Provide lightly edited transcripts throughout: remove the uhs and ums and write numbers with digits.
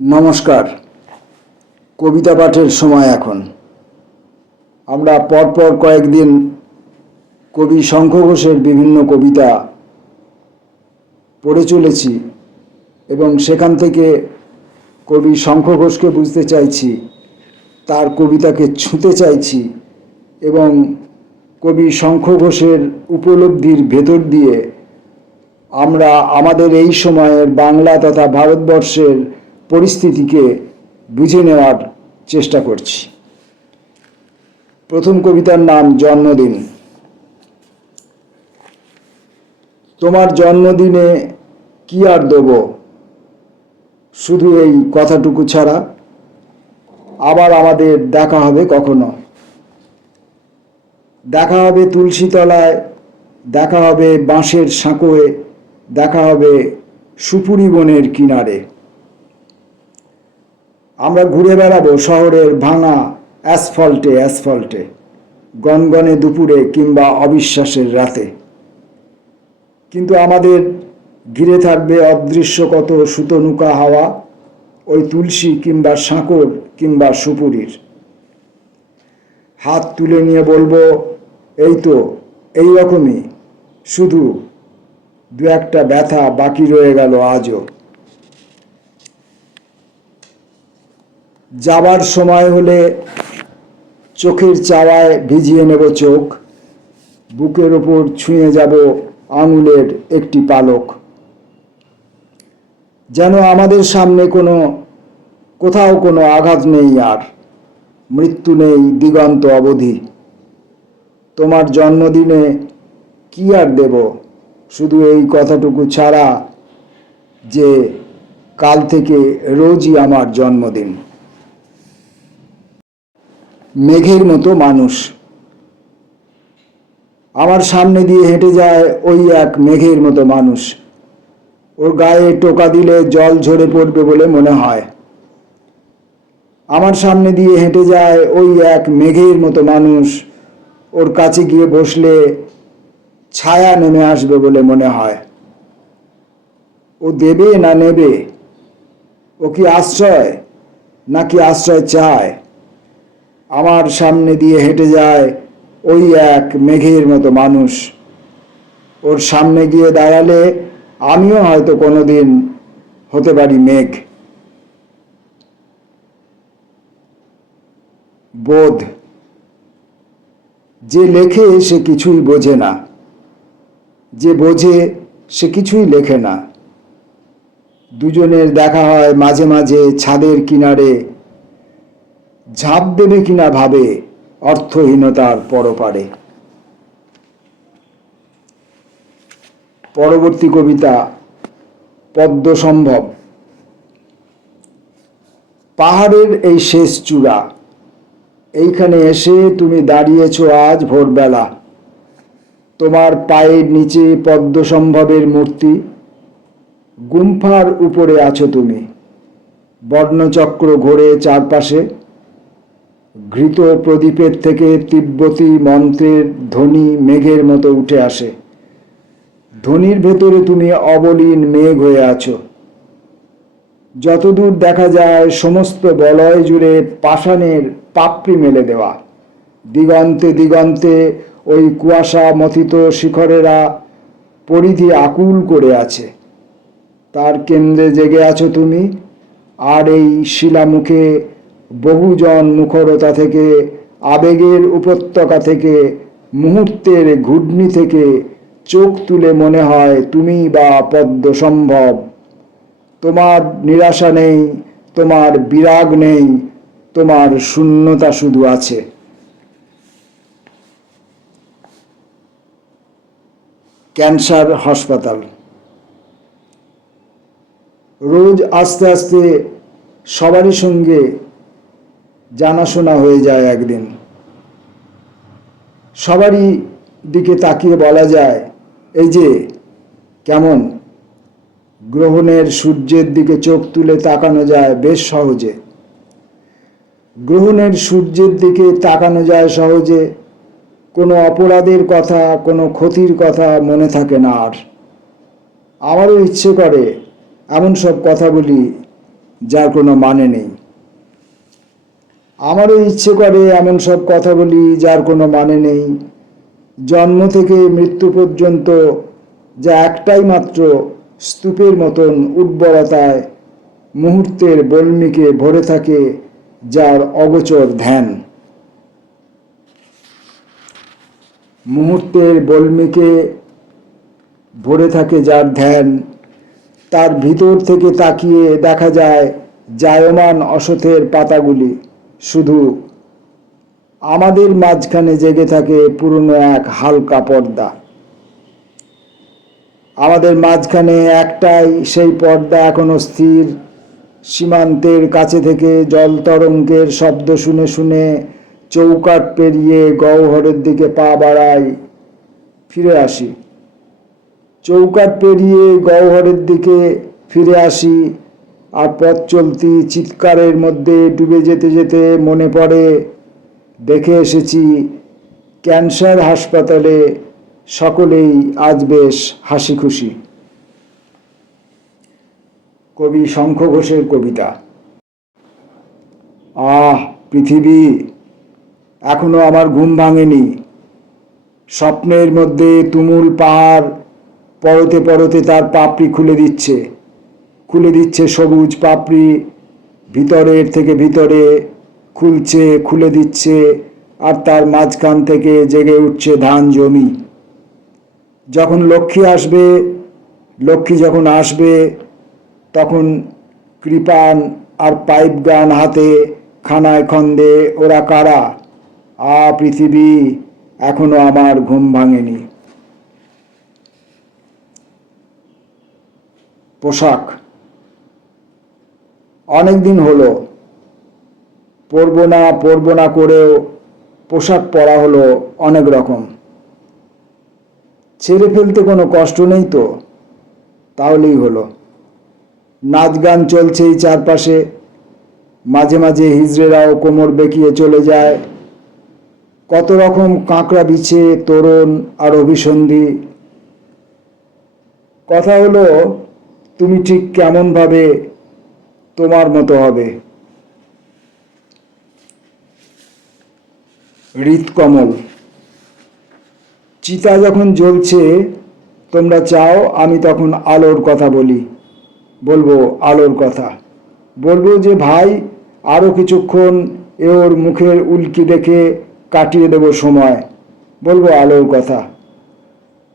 নমস্কার। কবিতা পাঠের সময় এখন। আমরা পরপর কয়েকদিন কবি শঙ্খ ঘোষের বিভিন্ন কবিতা পড়ে চলেছি এবং সেখান থেকে কবি শঙ্খ ঘোষকে বুঝতে চাইছি, তার কবিতাকে ছুঁতে চাইছি এবং কবি শঙ্খ ঘোষের উপলব্ধির ভেতর দিয়ে আমরা আমাদের এই সময়ের বাংলা তথা ভারতবর্ষের পরিস্থিতিকে বুঝে নেওয়ার চেষ্টা করছি। প্রথম কবিতার নাম জন্মদিন। তোমার জন্মদিনে কি আর দেব, শুধু এই কথাটুকু ছাড়া। আবার আমাদের দেখা হবে কখনো, দেখা হবে তুলসী তলায়, দেখা হবে বাঁশের সাঁকোয়, দেখা হবে সুপুরি বনের কিনারে। আমরা ঘুরে বেড়াবো শহরের ভাঙা অ্যাসফল্টে অ্যাসফল্টে, গনগনে দুপুরে কিংবা অবিশ্বাসের রাতে। কিন্তু আমাদের ঘিরে থাকবে অদৃশ্য কত সুতনুকা হাওয়া, ওই তুলসী কিংবা সাঁকোর কিংবা সুপুরির। হাত তুলে নিয়ে বলবো, এই তো এই রকমই, শুধু দু একটা ব্যথা বাকি রয়ে গেল আজও। যাবার সময় হলে চোখের চাওয়ায় ভিজিয়ে নেব চোখ, বুকের ওপর ছুঁয়ে যাব আঙুলের একটি পালক। যেন আমাদের সামনে কোথাও কোনো আঘাত নেই, আর মৃত্যু নেই দিগন্ত অবধি। তোমার জন্মদিনে কি আর দেব, শুধু এই কথাটুকু ছাড়া যে কাল থেকে রোজই আমার জন্মদিন। মেঘের মতো মানুষ। আমার সামনে দিয়ে হেঁটে যায় ওই এক মেঘের মতো মানুষ। ওর গায়ে টোকা দিলে জল ঝরে পড়বে বলে মনে হয়। আমার সামনে দিয়ে হেঁটে যায় ওই এক মেঘের মতো মানুষ। ওর কাছে গিয়ে বসলে ছায়া নেমে আসবে বলে মনে হয়। ও দেবে না নেবে, ও কি আশ্রয় নাকি আশ্রয় চায়? আমার সামনে দিয়ে হেঁটে যায় ওই এক মেঘের মতো মানুষ। ওর সামনে গিয়ে দাঁড়ালে আমিও হয়তো কোনোদিন হতে পারি মেঘ। বোধ। যে লেখে সে কিছুই বোঝে না, যে বোঝে সে কিছুই লেখে না। দুজনের দেখা হয় মাঝে মাঝে ছাদের কিনারে, ঝাঁপ দেবে কিনা ভাবে অর্থহীনতার পরপারে। পরবর্তী কবিতা পদ্মসম্ভব। পাহাড়ের এই শেষ চূড়া, এইখানে এসে তুমি দাঁড়িয়েছ আজ ভোরবেলা। তোমার পায়ের নিচে পদ্মসম্ভবের মূর্তি, গুম্ফার উপরে আছো তুমি। বর্ণচক্র ঘোরে চারপাশে, ঘৃত প্রদীপের থেকে তিব্বতী মন্ত্রের ধ্বনি মেঘের মতো উঠে আসে। ধ্বনির ভেতরে তুমি অবলীন মেঘ হয়ে আছো। যতদূর দেখা যায় সমস্ত বলয় জুড়ে পাষাণের পাপড়ি মেলে দেওয়া। দিগন্তে দিগন্তে ওই কুয়াশা মথিত শিখরেরা পরিধি আকুল করে আছে। তার কেন্দ্রে জেগে আছো তুমি, আর এই শিলামুখে বহুজন মুখরতা থেকে, আবেগের উপত্যকা থেকে, মুহূর্তের ঘূর্ণি থেকে চোখ তুলে মনে হয় তুমি বা পদ্মসম্ভব। তোমার নিরাশা নেই, তোমার বিরাগ নেই, তোমার শূন্যতা শুধু আছে। ক্যান্সার হাসপাতাল। রোজ আস্তে আস্তে সবারই সঙ্গে জানাশোনা হয়ে যায় একদিন। সবারই দিকে তাকিয়ে বলা যায়, এই যে কেমন। গ্রহণের সূর্যের দিকে চোখ তুলে তাকানো যায় বেশ সহজে। গ্রহণের সূর্যের দিকে তাকানো যায় সহজে, কোনো অপরাধের কথা, কোনো ক্ষতির কথা মনে থাকে না আর। আমারও ইচ্ছে করে এমন সব কথা বলি যার কোনো মানে নেই। আমারও ইচ্ছে করে এমন সব কথা বলি যার কোনো মানে নেই। জন্ম থেকে মৃত্যু পর্যন্ত যা একটাই মাত্র স্তূপের মতন উর্বরতায় মুহূর্তের বল্মিকে ভরে থাকে, যার অগোচর ধ্যান। মুহূর্তের বল্মিকে ভরে থাকে যার ধ্যান, তার ভিতর থেকে তাকিয়ে দেখা যায় জায়মান অশথের পাতাগুলি। শুধু আমাদের মাঝখানে জেগে থাকে পুরনো এক হালকা পর্দা। আমাদের মাঝখানে একটাই সেই পর্দা এখনো স্থির। সীমান্তের কাছে থেকে জল তরঙ্গের শব্দ শুনে শুনে চৌকাঠ পেরিয়ে গহ্বরের দিকে পা বাড়াই, ফিরে আসি। চৌকাঠ পেরিয়ে গহ্বরের দিকে ফিরে আসি, আর পথ চলতি চিৎকারের মধ্যে ডুবে যেতে যেতে মনে পড়ে দেখে এসেছি ক্যান্সার হাসপাতালে সকলেই আজ বেশ হাসি খুশি। কবি শঙ্খ ঘোষের কবিতা। আহ পৃথিবী, এখনো আমার ঘুম ভাঙেনি। স্বপ্নের মধ্যে তুমুল পাহাড় পরতে পরতে তার পাপড়ি খুলে দিচ্ছে সবুজ পাপড়ি। ভিতরের থেকে ভিতরে খুলে দিচ্ছে, আর তার মাঝখান থেকে জেগে উঠছে ধান জমি। লক্ষ্মী যখন আসবে তখন কৃপান আর পাইপ গান হাতে খানায় খন্দে ওরা কারা? পৃথিবী, এখনো আমার ঘুম ভাঙেনি। পোশাক। অনেক দিন হলো পরবো না করেও পোশাক পরা হলো অনেক রকম। ছেড়ে ফেলতে কোনো কষ্ট নেই তো, তাহলেই হলো। নাচ গান চলছেই চারপাশে, মাঝে মাঝে হিজড়েরাও কোমর বেঁকিয়ে চলে যায়। কত রকম কাঁকড়া বিছে, তোরণ আর অভিসন্ধি। কথা হলো, তুমি ঠিক কেমন ভাবে তোমার মতো হবে। হৃৎকমল। চিতা যখন জ্বলছে তোমরা চাও আমি তখন আলোর কথা বলবো আলোর কথা। বলবো যে ভাই, আরও কিছুক্ষণ ওর মুখের উল্কি দেখে কাটিয়ে দেব সময়। বলবো আলোর কথা।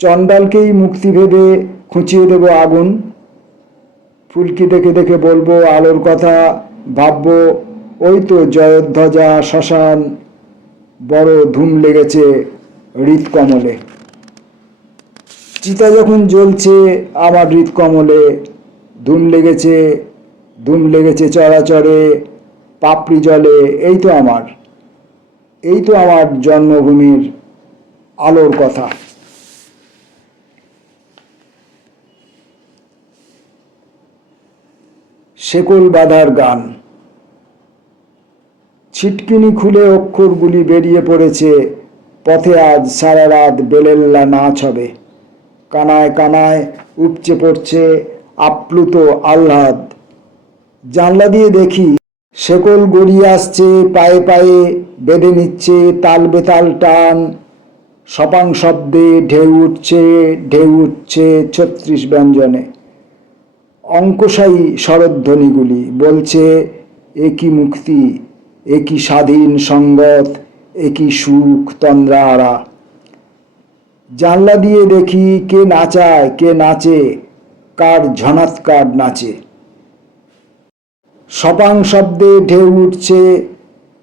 চণ্ডালকেই মুক্তি ভেবে খুঁচিয়ে দেব আগুন। ফুলকি দেখে দেখে বলবো আলোর কথা। ভাববো, ওই তো জয়ধ্বজা শ্মশান, বড় ধুম লেগেছে হৃৎকমলে। চিতা যখন জ্বলছে আমার হৃৎকমলে, ধুম লেগেছে চরাচরে, পাপড়ি জলে। এই তো আমার জন্মভূমির আলোর কথা। শেকল বাঁধার গান। ছিটকিনি খুলে অক্ষরগুলি বেরিয়ে পড়েছে পথে, আজ সারা রাত বেলেল্লা নাচ হবে। কানায় কানায় উপচে পড়ছে আপ্লুত আহ্লাদ। জানলা দিয়ে দেখি শেকল গড়িয়ে আসছে পায়ে পায়ে, বেঁধে নিচ্ছে তাল বেতাল টান। সপাং শব্দে ঢেউ উঠছে ৩৬ ব্যঞ্জনে। অঙ্কশায়ী স্বরধ্বনিগুলি বলছে, এ কি মুক্তি, এ কি স্বাধীন সঙ্গত, এ কি সুখ তন্দ্রাহারা। জানলা দিয়ে দেখি কে নাচে, কার ঝনাৎকার নাচে। সপাং শব্দে ঢেউ উঠছে,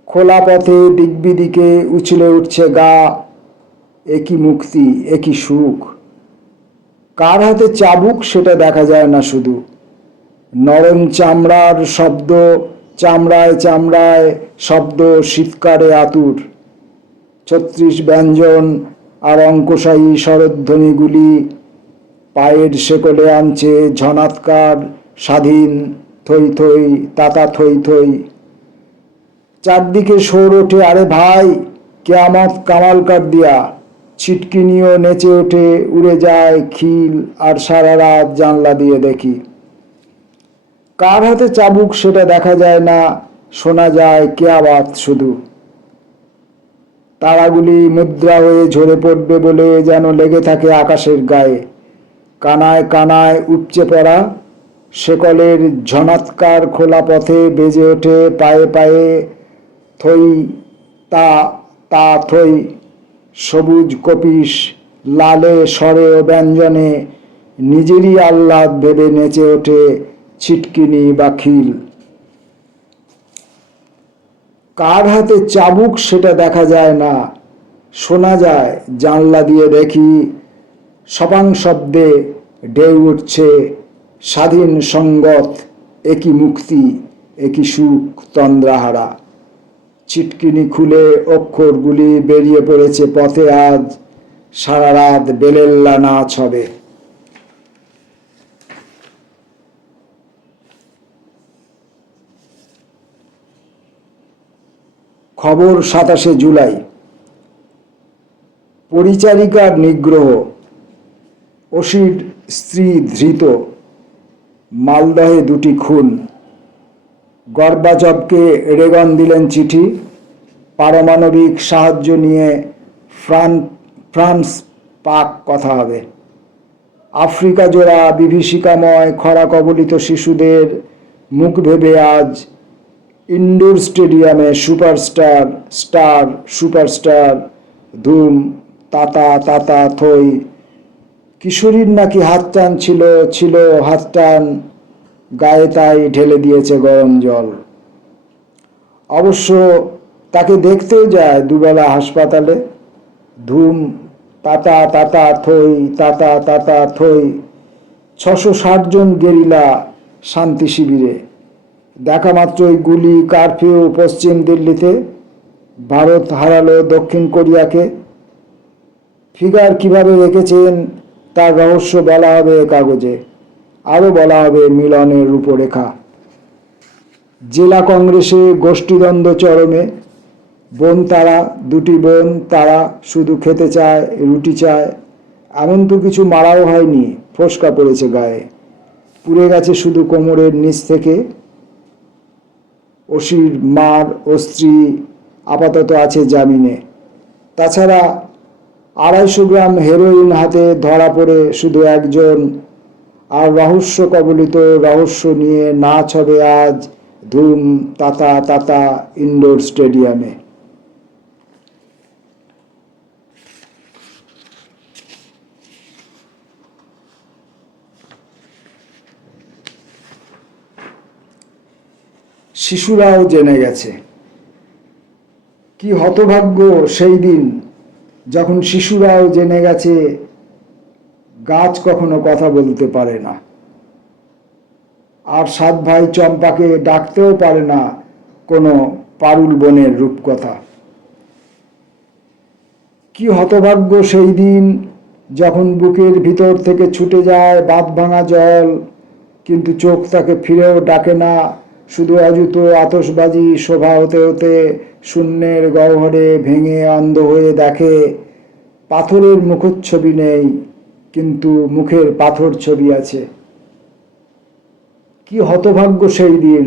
খোলা পথে দিকবিদিকে উছলে উঠছে গা। এ কি মুক্তি, এ কি সুখ। কার হাতে চাবুক সেটা দেখা যায় না শুধু। নরম চামড়ায় শব্দ শীতকারে আতুর। ৩৬ ব্যঞ্জন আর অঙ্কশায়ী স্বরধ্বনিগুলি পায়ের শেকলে আনছে ঝনাৎকার স্বাধীন থই থই, তাতা থই থই। চারদিকে শোর ওঠে, আরে ভাই কেয়ামত কামাল কার দিয়া। ছিটকিনিও নেচে ওঠে, উড়ে যায় খিল, আর সারা রাত জানলা দিয়ে দেখি। কার হাতে চাবুক সেটা দেখা যায় না, শোনা যায় কেয়াবাত শুধু। তারাগুলি মুদ্রা হয়ে ঝরে পড়বে বলে যেন লেগে থাকে আকাশের গায়ে। কানায় কানায় উপচে পড়া শেকলের ঝনৎকার খোলা পথে বেজে ওঠে পায়ে পায়ে থই তা তা থই। সবুজ কপিস লালে স্বরে ও ব্যঞ্জনে নিজেরই আহ্লাদ ভেবে নেচে ওঠে ছিটকিনি বা খিল। কার হাতে চাবুক সেটা দেখা যায় না, শোনা যায় জানলা দিয়ে দেখি সপাং শব্দে ঢেউ উঠছে স্বাধীন সঙ্গত। একই মুক্তি, একই সুখ তন্দ্রাহারা। চিটকিনি খুলে অক্ষরগুলি বেরিয়ে পড়েছে পথে আজ, সারা রাত বেলেল্লা নাচ হবে। খবর 27শে জুলাই। পরিচারিকার নিগ্রহ, ওসির স্ত্রী ধৃত, মালদহে 2টি খুন। গর্বাচবকে রেগন দিলেন চিঠি, পারমাণবিক সাহায্য নিয়ে ফ্রান্স পাক কথা হবে। আফ্রিকা জোড়া বিভীষিকাময় খরা কবলিত শিশুদের মুখ ভেবে আজ ইনডোর স্টেডিয়ামে সুপারস্টার ধুম তাতা তাতা থই। কিশোরীর নাকি হাত টান ছিল হাত টান, গায়ে তাই ঢেলে দিয়েছে গরম জল। অবশ্য তাকে দেখতেও যায় দুবেলা হাসপাতালে। ধুম তাতা তাতা থই, তাতা তাতা থই। 660 জন গেরিলা শান্তি শিবিরে। দেখা মাত্রই গুলি, কারফিউ পশ্চিম দিল্লিতে। ভারত হারালো দক্ষিণ কোরিয়াকে। ফিগার কিভাবে রেখেছেন তার রহস্য বলা হবে কাগজে। আরও বলা হবে মিলনের রূপরেখা। জেলা কংগ্রেসে গোষ্ঠীদ্বন্দ্ব চরমে। বোন তারা, 2টি বোন তারা শুধু খেতে চায়, রুটি চায়। এমন তো কিছু মারাও হয়নি, ফোসকা পড়েছে গায়ে, পুড়ে গেছে শুধু কোমরের নিচ থেকে। ওসির মার ও স্ত্রী আপাতত আছে জামিনে। তাছাড়া 250 গ্রাম হেরোইন হাতে ধরা পড়ে শুধু একজন। আর রহস্য কবলিত রহস্য নিয়ে নাচ হবে আজ ধুম তাতা তাতা ইনডোর স্টেডিয়ামে। শিশুরাও জেনে গেছে। কি হতভাগ্য সেই দিন যখন শিশুরাও জেনে গেছে গাছ কখনো কথা বলতে পারে না, আর 7 ভাই চম্পাকে ডাকতেও পারে না কোনো পারুল বনের রূপকথা। কি হতভাগ্য সেই দিন যখন বুকের ভিতর থেকে ছুটে যায় বাঁধ ভাঙা জল, কিন্তু চোখ তাকে ফিরেও ডাকে না। শুধু অযুত আতশবাজি শোভা হতে হতে শূন্যের গহ্বরে ভেঙে অন্ধ হয়ে দেখে পাথরের মুখচ্ছবি নেই, কিন্তু মুখের পাথর ছবি আছে। কি হতভাগ্য সেই দিন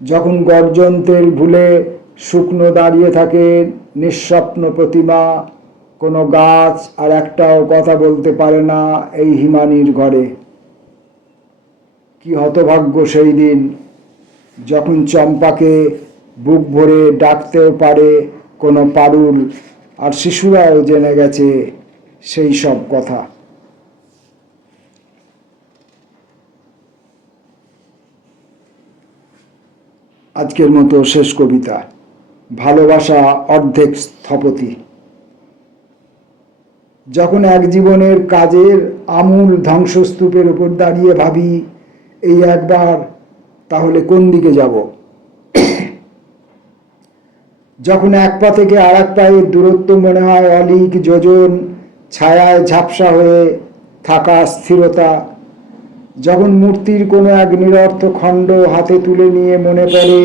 যখন গর্জন তেল ভুলে শুকনো দাঁড়িয়ে থাকে নিঃস্বপ্ন প্রতিমা। কোনো গাছ আর একটাও কথা বলতে পারে না এই হিমানির ঘরে। কি হতভাগ্য সেই দিন যখন চম্পাকে বুক ভরে ডাকতেও পারে কোনো পারুল, আর শিশুরাও জেনে গেছে সেই সব কথা। আজকের মতো শেষ কবিতা। ভালোবাসা অর্ধেক স্থপতি। যখন এক জীবনের কাজের আমূল ধ্বংসস্তূপের উপর দাঁড়িয়ে ভাবি এই একবার তাহলে কোন দিকে যাব, যখন এক পা থেকে আর এক পায়ের দূরত্ব মনে হয় অলিক যোজন, ছায়ায় ঝাপসা হয়ে থাকা স্থিরতা, যখন মূর্তির কোনো এক নিরর্থ খণ্ড হাতে তুলে নিয়ে মনে পড়ে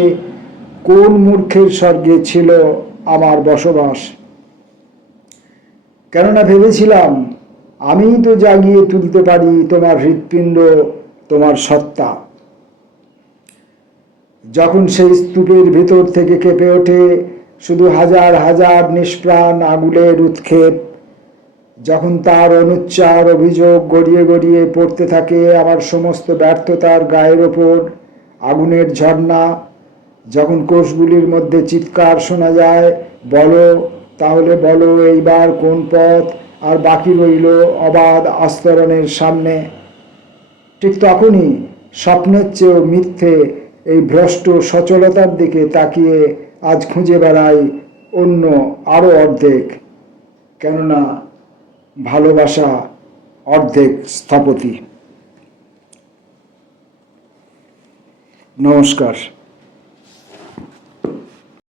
কোন মূর্খের স্বর্গে ছিল আমার বসবাস। কেননা ভেবেছিলাম আমিই তো জাগিয়ে তুলতে পারি তোমার হৃৎপিণ্ড, তোমার সত্তা। যখন সেই স্তূপের ভিতর থেকে কেঁপে ওঠে শুধু হাজার হাজার নিষ্প্রাণ আগুনের উৎক্ষেপ, যখন তার অনুচ্চার অভিযোগ গড়িয়ে গড়িয়ে পড়তে থাকে আমার সমস্ত ব্যর্থতার গায়ের ওপর আগুনের ঝর্ণা, যখন কোষগুলির মধ্যে চিৎকার শোনা যায়, বলো তাহলে বলো এইবার কোন পথ আর বাকি রইল অবাধ আস্তরণের সামনে, ঠিক তখনই স্বপ্নের চেয়েও মিথ্যে এই ভ্রষ্ট সচলতার দিকে তাকিয়ে আজ খুঁজে বেড়াই অন্য আরও অর্ধেক, কেননা ভালোবাসা অর্ধেক স্থপতি। নমস্কার।